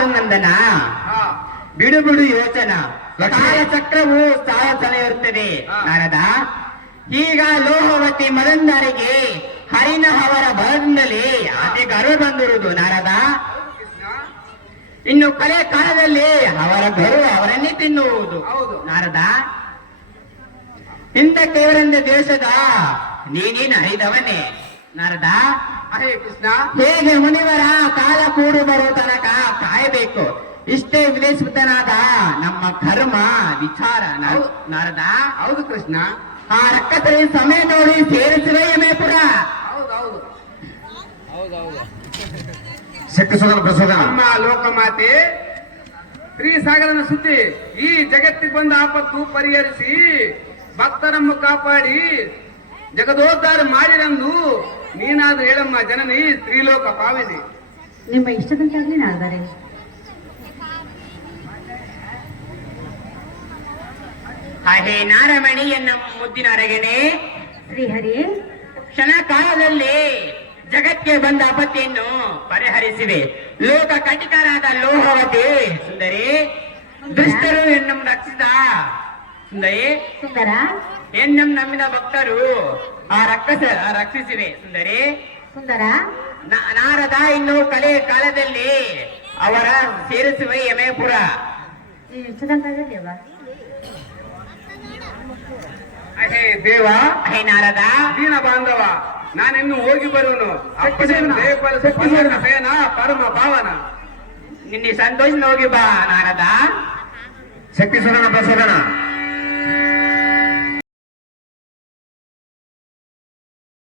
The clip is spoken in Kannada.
ಬಾರನಂದನ ಬಿಡು ಬಿಡು ಯೋಚನ ಕಾಲಚಕ್ರವು ಸಾಲ ಇರುತ್ತದೆ ನಾರದ. ಈಗ ಲೋಹವತಿ ಮರಂದರಿಗೆ ಹರಿನ ಅವರ ಬಲದಿಂದಲೇ ಅತಿ ಗರ್ವ ಬಂದಿರುವುದು ನಾರದ. ಇನ್ನು ಕಲೆ ಕಾಲದಲ್ಲಿ ಅವರ ಗರ್ವ ಅವರನ್ನೇ ತಿನ್ನುವುದು ನಾರದ. ಹಿಂದಕ್ಕೆ ಇವರಿಂದ ದೇಶದ ನೀನೇನು ಹರಿದವನೇ ನಾರದ. ಹರೇ ಕೃಷ್ಣ. ಹೇಗೆ ಮುನಿವರ ಕಾಲ ಕೂಡು ಬರುವ ತನಕ ಕಾಯಬೇಕು, ಇಷ್ಟೇ ವಿದೇಶನಾದ ನಮ್ಮ ಕರ್ಮ ವಿಚಾರ ನಾರದ. ಹೌದು ಕೃಷ್ಣ. ಆ ರಕ್ಕಸರಿ ಸಮಯ ನೋಡಿ ಸೇರಿಸುವೆ ಯಮೇಪುರ. ಹೌದೌದು ಹೌದೌದು. ಅಮ್ಮ ಲೋಕಮಾತೆ ಶ್ರೀ ಸಾಗರನ ಸುದ್ದಿ ಈ ಜಗತ್ತಿಗೆ ಬಂದ ಆಪತ್ತು ಪರಿಹರಿಸಿ ಭಕ್ತರನ್ನು ಕಾಪಾಡಿ ಜಗದೋದ್ಧಾರ ಮಾಡಿರಂದು ನೀನಾದ್ರೂ ಹೇಳಮ್ಮ ಜನನಿ ತ್ರಿಲೋಕ ಪಾವಿನಿ. ನಿಮ್ಮ ಇಷ್ಟದಂತಾಗ್ಲಿ ನಾಡ್ದಾರೆ. ಹಾಗೆ ನಾರಮಣಿ ಎನ್ನ ಮುದ್ದಿನ ಅರಗಣೆ ಶ್ರೀಹರಿ ಕ್ಷಣ ಕಾಲದಲ್ಲಿ ಜಗತ್ತಿಗೆ ಬಂದ ಆಪತ್ತಿಯನ್ನು ಪರಿಹರಿಸಿವೆ. ಲೋಕ ಕಟಿಕರಾದ ಲೋಹವತಿ ಸುಂದರಿ, ದುಷ್ಟರು ಎನ್ನಂ ರಕ್ಷಿಸಿದ ಸುಂದರಿ, ಸುಂದರ ಎನ್ನಂ ನಂಬಿದ ಭಕ್ತರು ಆ ರಕ್ಷಿಸಿವೆ ಸುಂದರಿ. ಸುಂದರ ನಾರದ ಇನ್ನು ಕಲೆ ಕಾಲದಲ್ಲಿ ಅವರ ಸೇರಿಸುವ ಯಮೇಪುರ. ನೀನು ಇಷ್ಟದಂತಾಗಲ್ಲೇವ? ಅಹೇ ದೇವ, ಹೇ ನಾರದ, ದೀನ ಬಾಂಧವ, ನಾನಿನ್ನು ಹೋಗಿ ಬರುವನು. ಸೇನ ಪರಮ ಭಾವನ ನಿನ್ನೆ ಸಂತೋಷ ಹೋಗಿ ಬಾ ನಾರದ. ಶಕ್ತಿ ಸದನ ಬಸವನ